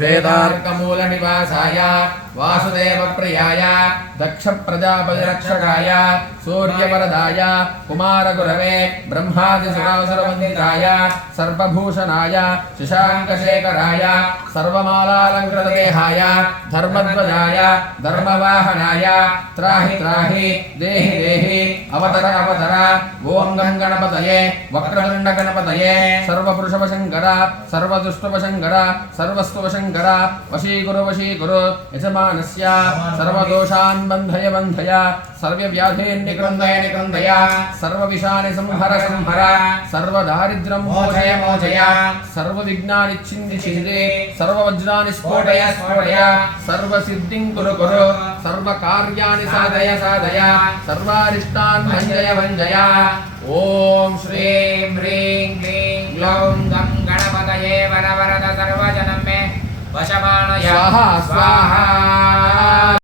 श्वेतार्कमूलनिवासाय वासुदेवप्रियाय दक्षप्रजापतिरक्षकाय सूर्यवरदाय कुमारगुरवे ब्रह्मादिसुरासुरवन्दिताय सर्वभूषणाय शशाङ्कशेखराय सर्वमालालङ्कृतदेहाय धर्मध्वजाय धर्मवाहनाय त्राहि त्राहि देहि देहि अवतर अवतर ओं गं गणपतये वक्रतुण्ड गणपतये सर्वपुरुषवशङ्कर सर्वदुष्टवशङ्कर सर्वस्तुवशङ्कर वशीकुरु वशीकुरु यजमानस्य सर्वदोषान् बन्धय बन्धय सर्वव्याधीन् निकृन्दय निकृन्दय सर्वविषाणि संहर संहर सर्वदारिद्र्यं मोचय मोचय सर्वविघ्नानि छिन्दि छिन्दि सर्ववज्राणि स्फोटय स्फोटय सर्वसिद्धिं कुरु कुरु सर्वकार्याणि साधय साधय सर्वारिष्टान् भञ्जय भञ्जय ओम श्रीं ह्रीं क्लीं ग्लौं गं गणपतये वरवरद सर्वजनं मे वशमानय स्वाहा स्वाहा